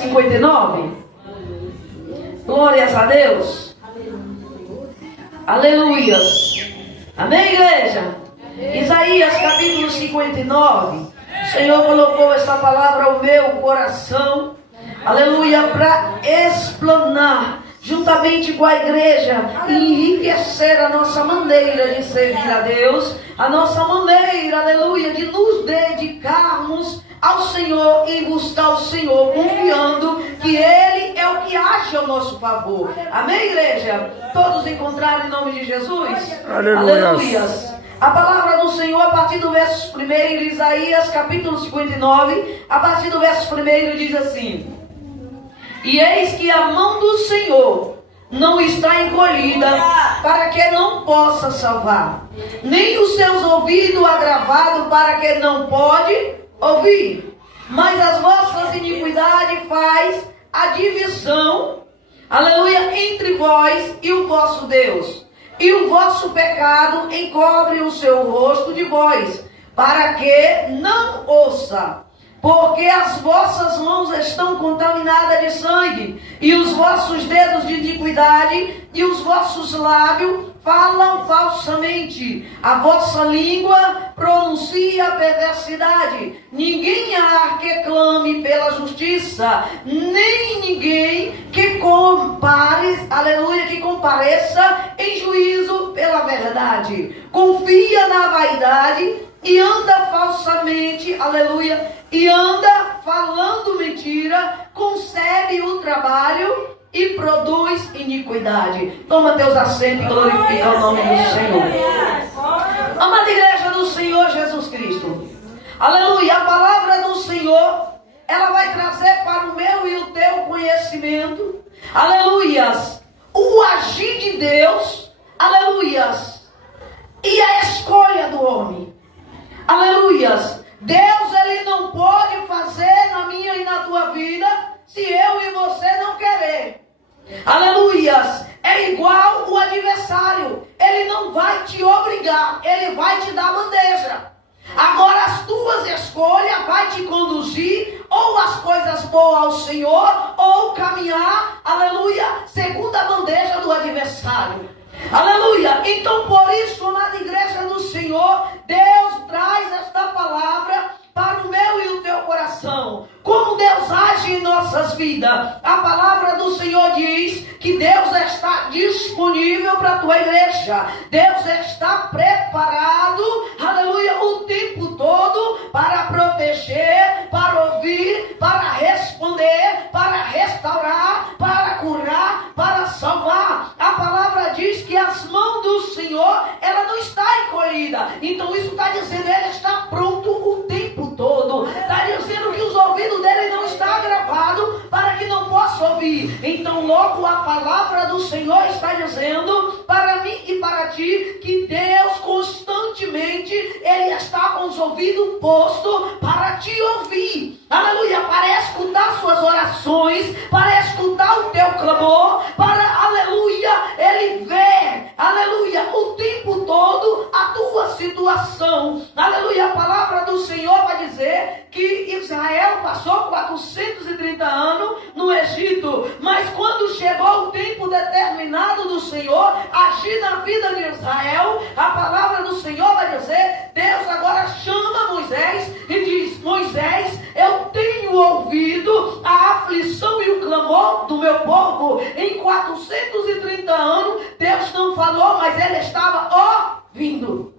59. Glórias a Deus. Aleluias. Amém, igreja? Isaías capítulo 59. O Senhor colocou essa palavra ao meu coração. Aleluia, para explanar juntamente com a igreja e enriquecer a nossa maneira de servir a Deus, a nossa maneira, aleluia, de nos dedicarmos ao Senhor e buscar o Senhor, confiando que Ele é o que age ao nosso favor. Amém, igreja? Todos encontraram em nome de Jesus? Aleluia. A palavra do Senhor, a partir do verso 1, Isaías capítulo 59, a partir do verso 1 diz assim: E eis que a mão do Senhor não está encolhida para que não possa salvar, nem os seus ouvidos agravados para que não pode ouvir. Mas as vossas iniquidades faz a divisão, aleluia, entre vós e o vosso Deus. E o vosso pecado encobre o seu rosto de vós, para que não ouça. Porque as vossas mãos estão contaminadas de sangue, e os vossos dedos de iniquidade, e os vossos lábios falam falsamente. A vossa língua pronuncia a perversidade. Ninguém há que clame pela justiça, nem ninguém que compare, aleluia, que compareça em juízo pela verdade. Confia na vaidade e anda falsamente, aleluia, e anda falando mentira, concebe o trabalho e produz iniquidade. Toma teus assentos e glorifica o nome do Senhor. Amada igreja do Senhor Jesus Cristo, aleluia, a palavra do Senhor, ela vai trazer para o meu e o teu conhecimento, aleluias, o agir de Deus, aleluias, e a escolha do homem, aleluias. Deus, Ele não pode fazer na minha e na tua vida se eu e você não querer. Aleluias. É igual o adversário. Ele não vai te obrigar, ele vai te dar bandeja. Agora as tuas escolhas vai te conduzir ou as coisas boas ao Senhor, ou caminhar, aleluia, segundo a bandeja do adversário. Aleluia. Então por isso, na igreja do Senhor, Deus traz esta palavra para o meu e o teu coração. Como Deus age em nossas vidas. A palavra do Senhor diz que Deus está disponível para a tua igreja. Deus está preparado, aleluia, o tempo todo para proteger, para ouvir, para responder, para restaurar, para curar, para salvar. A palavra diz que as mãos do Senhor, ela não está encolhida. Então isso está dizendo, Ele está pronto o tempo todo. Está dizendo que os ouvidos dele não está gravado para que não possa ouvir. Então logo a palavra do Senhor está dizendo para mim e para ti que Deus constantemente Ele está com os ouvidos postos para te ouvir. Aleluia, para escutar suas orações, para escutar o teu clamor, para, aleluia, Ele vê, aleluia, o tempo todo a tua situação. Aleluia, a palavra do Senhor vai dizer que Israel passou 430 anos no Egito, mas quando chegou o tempo determinado do Senhor agir na vida de Israel, a palavra do Senhor vai dizer, Deus agora chama Moisés e diz, Moisés, eu tenho ouvido a aflição e o clamor do meu povo. Em 430 anos, Deus não falou, mas Ele estava ouvindo.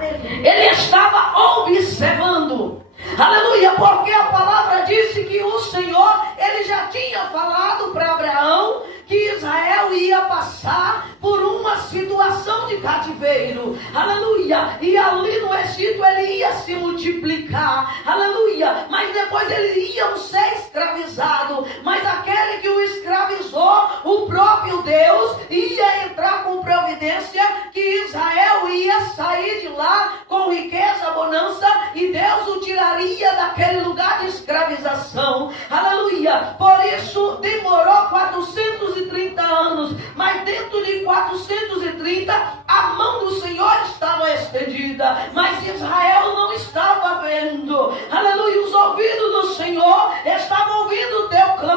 Ele estava observando. Aleluia, porque a palavra disse que o Senhor, Ele já tinha falado para Abraão que Israel ia passar por uma situação de cativeiro. Aleluia, e ali no Egito ele ia se multiplicar. Aleluia, mas depois eles iam ser escravizados. Mas aquele que o escravizou, o próprio Deus, ia entrar com providência que Israel ia sair de lá com riqueza, bonança, e Deus o tiraria daquele lugar de escravização. Aleluia, por isso demorou 430 anos, mas dentro de 430 a mão do Senhor estava estendida, mas Israel não estava vendo. Aleluia, os ouvidos do Senhor estavam ouvindo o teu clamor.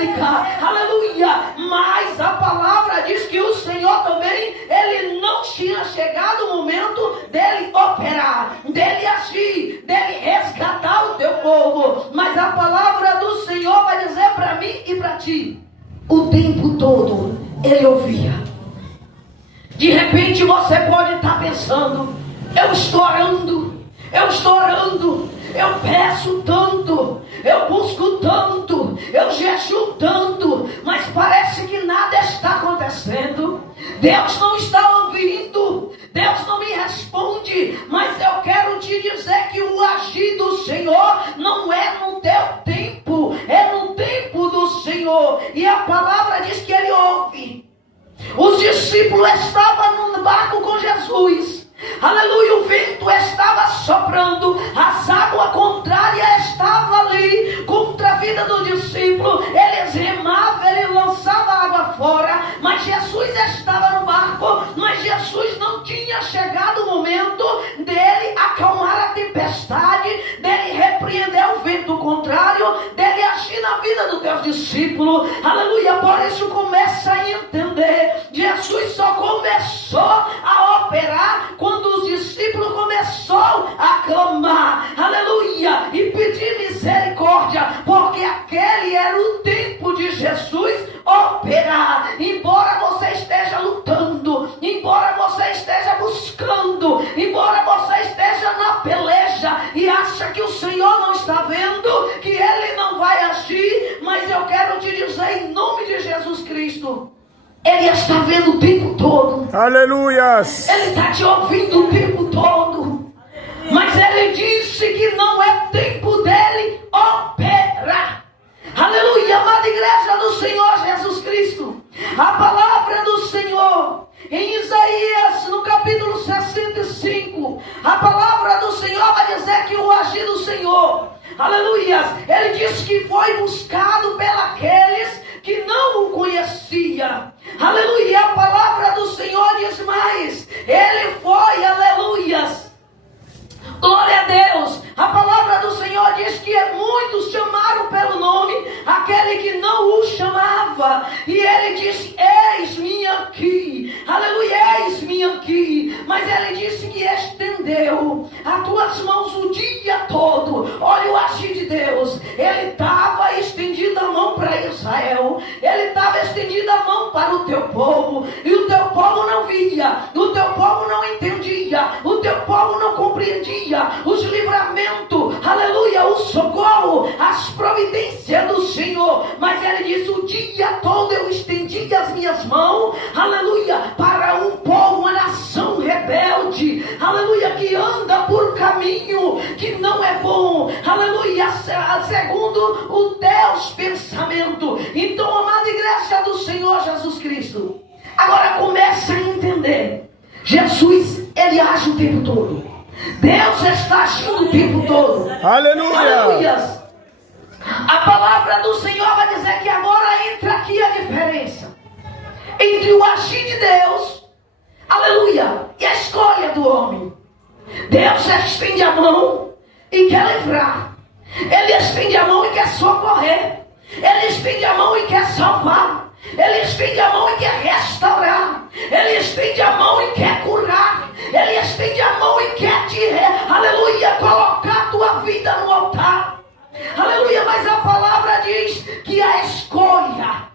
pública, aleluia, mas a palavra diz que o Senhor também, ele não tinha chegado o momento dele operar, dele agir, dele resgatar o teu povo, mas a palavra do Senhor vai dizer para mim e para ti, o tempo todo ele ouvia. De repente você pode estar pensando, eu estou orando, eu peço tanto, eu busco tanto, eu jejuo tanto, mas parece que nada está acontecendo. Deus não está ouvindo, Deus não me responde, mas eu quero te dizer que o agir do Senhor não é no teu tempo, é no tempo do Senhor. E a palavra diz que ele ouve. Os discípulos estavam no barco com Jesus. Aleluia, o vento estava soprando, as águas contrárias estavam ali contra a vida do discípulo. Eles remavam, ele lançava a água fora, mas Jesus estava no barco, mas Jesus não tinha chegado o momento dele acalmar a tempestade, dele repreender o vento contrário, dele agir na vida dos teus discípulos. Aleluia, por isso começa a entender, Jesus só começou a operar quando os discípulos começaram a clamar, aleluia, e pedir misericórdia, porque aquele era o tempo de Jesus operar. Embora você esteja lutando, embora você esteja buscando, embora você esteja na peleja e acha que o Senhor não está vendo, que ele não vai agir, mas eu quero te dizer em nome de Jesus Cristo, ele está vendo o tempo todo. Aleluias. Ele está te ouvindo o tempo todo. Mas ele disse que não é tempo dele operar. Aleluia, amada igreja do Senhor Jesus Cristo. A palavra do Senhor em Isaías, no capítulo 65, a palavra do Senhor vai dizer que o agir do Senhor, aleluia, ele disse que foi buscado pelos que não o conhecia. Aleluia, a palavra do Senhor diz mais, ele foi, aleluias, glória a Deus. A palavra do Senhor diz que muitos chamaram pelo nome aquele que não o chamava, e ele disse, eis-me aqui, aleluia, eis-me aqui. Mas ele disse que estendeu as tuas mãos o dia todo. Olha o agir de Deus, ele estava estendido a mão para Israel, ele estava estendido a mão para o teu povo, e o teu povo não via, o teu povo não entendia, o teu povo não compreendia os livramentos, aleluia, o socorro, as providências do Senhor. Mas ele disse, o dia todo eu estendi as minhas mãos, aleluia, para um povo, uma nação rebelde, aleluia, que anda por caminho que não é bom, aleluia, segundo o Deus pensamento. Então, amada igreja do Senhor Jesus Cristo, agora começa a entender, Jesus, ele age o tempo todo. Deus está agindo o tempo todo. Aleluia. Aleluia. A palavra do Senhor vai dizer que agora entra aqui a diferença entre o agir de Deus, aleluia, e a escolha do homem. Deus estende a mão e quer livrar. Ele estende a mão e quer socorrer. Ele estende a mão e quer salvar. Ele estende a mão e quer restaurar. Ele estende a mão e quer curar. Ele estende a mão e quer te, aleluia, colocar a tua vida no altar. Aleluia, mas a palavra diz que a escolha,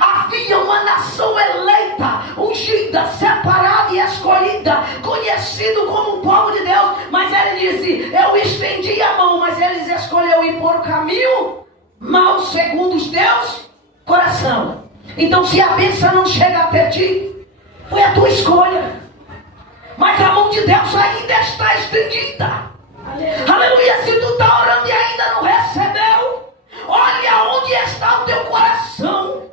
havia uma nação eleita, ungida, separada e escolhida, conhecido como o povo de Deus. Mas ele disse, eu estendi a mão, mas eles escolheram ir por caminho mal segundo os teus coração. Então, se a bênção não chega até ti, foi a tua escolha. Mas a mão de Deus ainda está estendida. Aleluia, se tu está orando e ainda não recebeu, olha onde está o teu coração.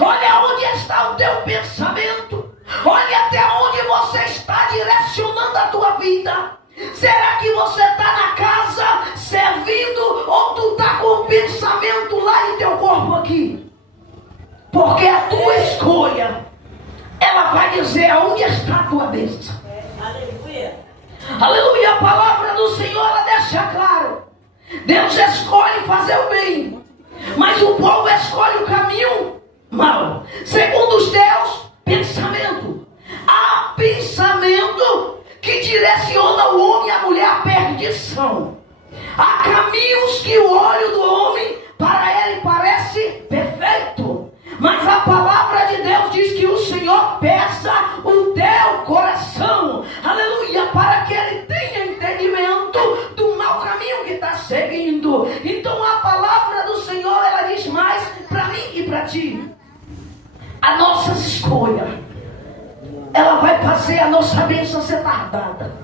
Olha onde está o teu pensamento. Olha até onde você está direcionando a tua vida. Será que você está na casa servindo, ou tu está com o pensamento lá e teu corpo aqui? Porque a tua escolha, ela vai dizer aonde está a tua bênção. Aleluia. Aleluia, a palavra do Senhor, ela deixa claro. Deus escolhe fazer o bem, Mas o povo escolhe o caminho mau, segundo os teus pensamentos. Há pensamento que direciona o homem e a mulher à perdição. Há caminhos que o olho do homem para ele parece perfeito, mas a palavra de Deus diz que o Senhor pesa o teu coração, aleluia, para que ele tenha entendimento do mau caminho que está seguindo. Então a palavra do Senhor, ela diz mais para mim e para ti: a nossa escolha, ela vai fazer a nossa bênção ser tardada.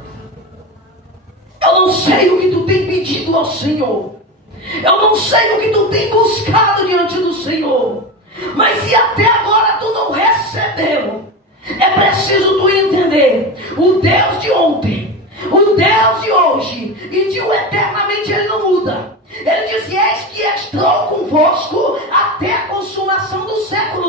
Eu não sei o que tu tem pedido ao Senhor, eu não sei o que tu tem buscado diante do Senhor, mas se até agora tu não recebeu, é preciso tu entender: o Deus de ontem, o Deus de hoje e de eternamente, ele não muda. Ele diz: eis que estou convosco até a consumação do século.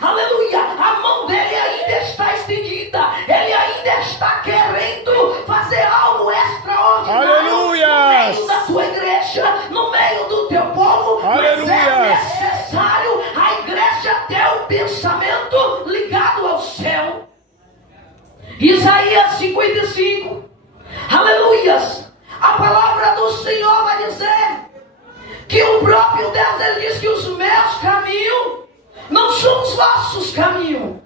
Aleluia. A mão dele ainda está estendida. Ele ainda está querendo fazer algo extraordinário. Aleluia. No meio da tua igreja, no meio do teu povo. Aleluia. Mas é necessário a igreja ter um pensamento ligado ao céu. Isaías 55. Aleluias. A palavra do Senhor vai dizer que o próprio Deus, ele diz que os meus caminhos não são os vossos caminhos,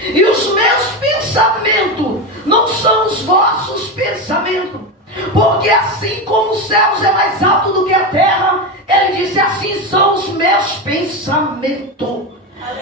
e os meus pensamentos não são os vossos pensamentos. Porque assim como os céus é mais alto do que a terra, ele disse: assim são os meus pensamentos.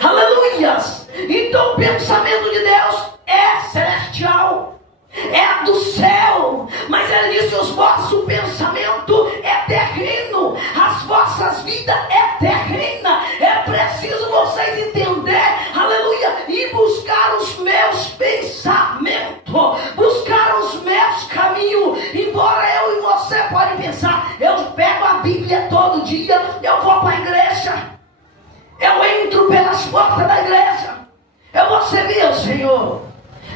Aleluias. Então o pensamento de Deus é celestial, é do céu, mas ele disse: os vossos pensamentos é terreno, as vossas vidas é terrena. É preciso vocês entender, aleluia, e buscar os meus pensamentos, buscar os meus caminhos. Embora eu e você pode pensar: eu pego a Bíblia todo dia, eu vou para a igreja, eu entro pelas portas da igreja, eu vou servir ao Senhor.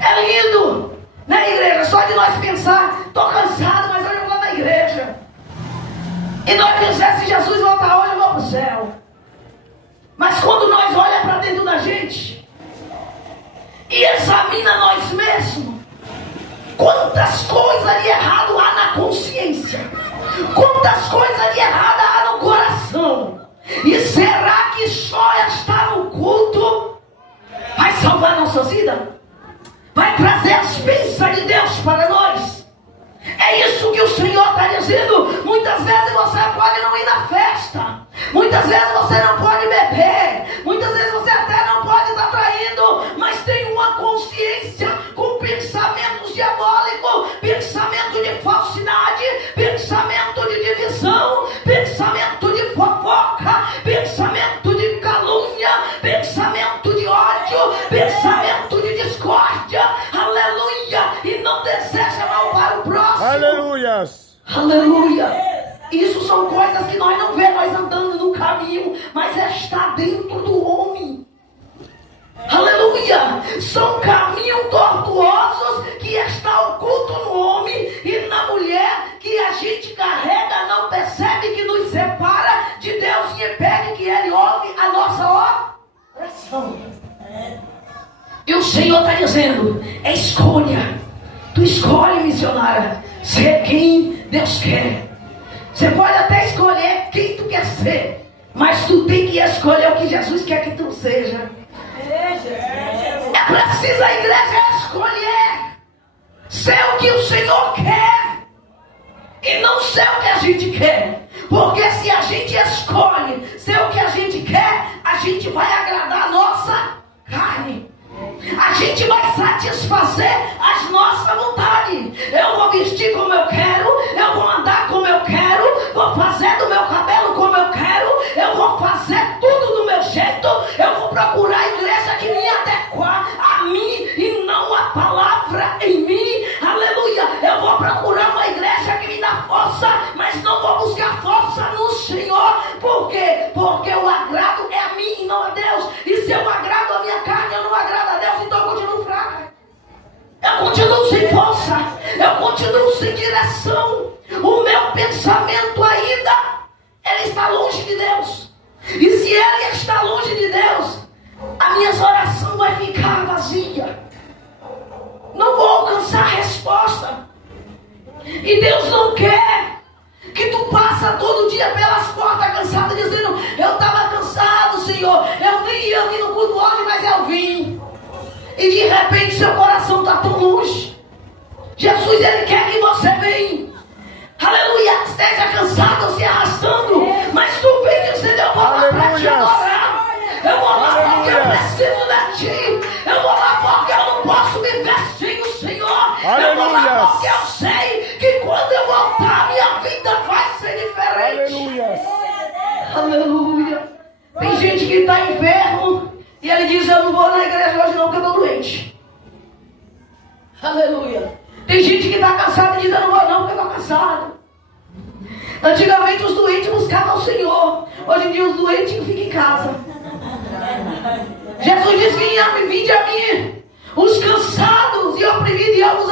É lindo na igreja, só de nós pensar: estou cansado, mas hoje eu vou na igreja. E nós pensamos: se Jesus voltar hoje, eu vou para o céu. Mas quando nós olhamos para dentro da gente e examina nós mesmos, quantas coisas de errado há na consciência, quantas coisas de errado há no coração. E será que só estar no culto vai salvar nossas vidas? Vai trazer as bênçãos de Deus para nós? É isso que o Senhor está dizendo. Muitas vezes você pode não ir na festa, muitas vezes você não pode beber, muitas vezes você até não pode estar traindo, mas tem uma consciência com pensamentos diabólicos, pensamento de falsidade, pensamento de divisão, pensamento de fofoca, pensamento de calúnia, pensamento de ódio, pensamento de discórdia, aleluia, e não deseja mal para o próximo. Aleluias. Aleluia. Isso são coisas que nós não vemos, nós andando no caminho, mas está dentro do homem. Aleluia. São caminhos tortuosos que está oculto no homem e na mulher, que a gente carrega, não percebe, que nos separa de Deus e impede que ele ouve a nossa oração. E o Senhor está dizendo: é escolha. Tu escolhe, missionária, ser quem Deus quer. Você pode até escolher quem tu quer ser, mas tu tem que escolher o que Jesus quer que tu seja. É preciso a igreja escolher ser o que o Senhor quer e não ser o que a gente quer. Porque se a gente escolhe ser o que a gente quer, a gente vai agradar a nossa carne, a gente vai satisfazer as nossas vontades. Eu vou vestir como eu quero, eu vou andar como eu quero, vou fazer do meu cabelo como eu quero, eu vou fazer tudo do meu jeito, eu vou procurar a igreja que me adequar a mim e não a palavra em mim. Aleluia. Eu vou procurar uma igreja que me dá força, mas não vou buscar força no Senhor. Por quê? Porque o agrado é a mim e não a Deus. E se eu agrado a minha carne, eu não agrado a Deus, então eu continuo fraca. Eu continuo sem força, eu continuo sem direção. O meu pensamento ainda, ele está longe de Deus. ele está longe de Deus, a minha oração vai ficar vazia. Não vou alcançar resposta. E Deus não quer que tu passa todo dia pelas portas cansado, dizendo: eu estava cansado, Senhor, eu vim no culto hoje, mas eu vim. E de repente seu coração está tão longe. Jesus, ele quer que você venha. Aleluia, esteja cansado, se arrastando, mas tu vem dizendo: eu vou lá para te adorar. Eu vou lá porque eu preciso de ti. Eu vou lá porque eu não posso viver sem o Senhor. Eu vou lá porque eu sei que quando eu voltar, minha vida vai ser diferente. Aleluia. Tem gente que está enfermo e ele diz: eu não vou na igreja hoje não, porque eu estou doente. Aleluia. Tem gente que está cansada e diz: eu não vou não, porque eu estou cansado. Antigamente os doentes buscavam o Senhor. Hoje em dia os doentes ficam em casa. Jesus diz: vinde a mim, os cansados e oprimidos, e eu vos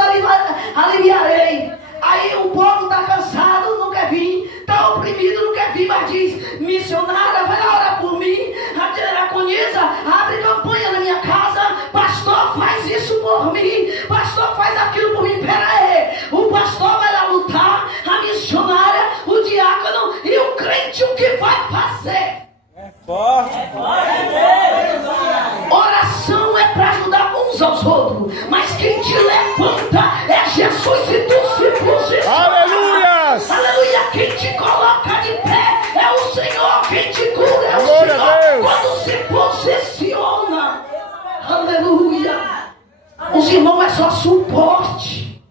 aliviarei. Aí o povo está cansado, não quer vir, está oprimido, não quer vir, mas diz: missionária, vai lá orar por mim, a diaconisa, abre campanha na minha casa, pastor, faz isso por mim, pastor, faz aquilo por mim. Pera aí, o pastor vai lá lutar, a missionária, o diácono e o crente, o que vai fazer? É forte. Oração é para ajudar uns aos outros, mas quem te levanta é Jesus. Se tu se posiciona, Aleluias! aleluia, quem te coloca de pé é o Senhor, quem te cura é o Glória a Senhor. Deus. Quando se posiciona, aleluia, os irmãos é só suporte.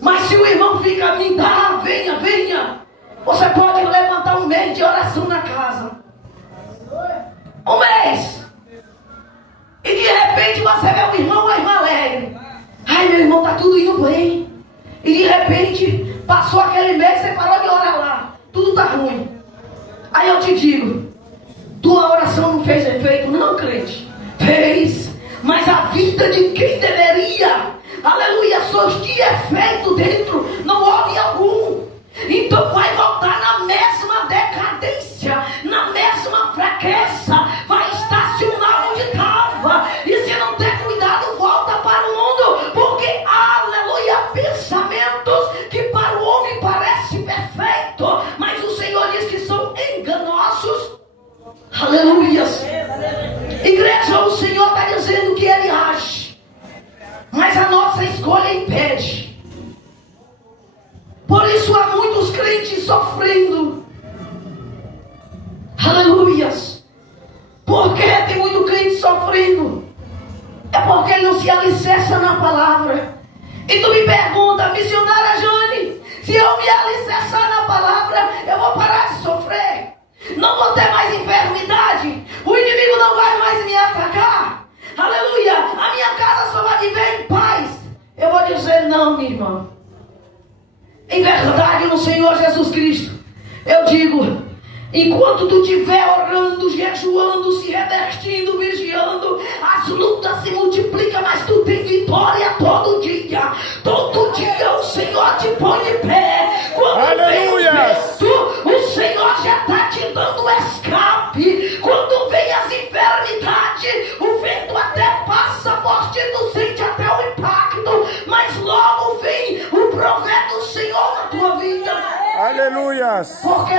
Mas se o irmão fica: me dá, venha, venha, você pode levantar um mês de oração na casa, um mês, e de repente você vê o irmão ou a irmã alegre. Ai, meu irmão, está tudo indo bem. E de repente passou aquele mês, você parou de orar lá, tudo está ruim. Aí eu te digo: tua oração não fez efeito, não, crente? Fez, mas a vida de quem deveria, aleluia, surgir efeito dentro, não houve algum. Então vai voltar na mesma decadência, na mesma fraqueza, vai estacionar onde estava. E se não der cuidado, volta para o mundo, porque, aleluia, pensamentos que para o homem parece perfeito, mas o Senhor diz que são enganosos. Aleluias. Igreja, o Senhor está dizendo que Ele age, mas a nossa escolha impede. Por isso há muitos crentes sofrendo. Aleluias. Por que tem muito crente sofrendo? É porque ele não se alicerça na palavra. E tu me pergunta: missionária Jane, se eu me alicerçar na palavra, eu vou parar de sofrer? Não vou ter mais enfermidade? O inimigo não vai mais me atacar? Aleluia. A minha casa só vai viver em paz? Eu vou dizer: não, minha irmã. Em verdade, no Senhor Jesus Cristo, eu digo: enquanto tu estiver orando, jejuando, se revestindo, vigiando, as lutas se multiplicam, mas tu tem vitória todo dia. Todo dia o Senhor te põe de pé. Quando vem o vento, o Senhor já está te dando escape. Quando vem as enfermidades, o vento até passa, a morte tu sente até o impacto, mas logo vem o prover do Senhor na tua vida. Aleluias! Porque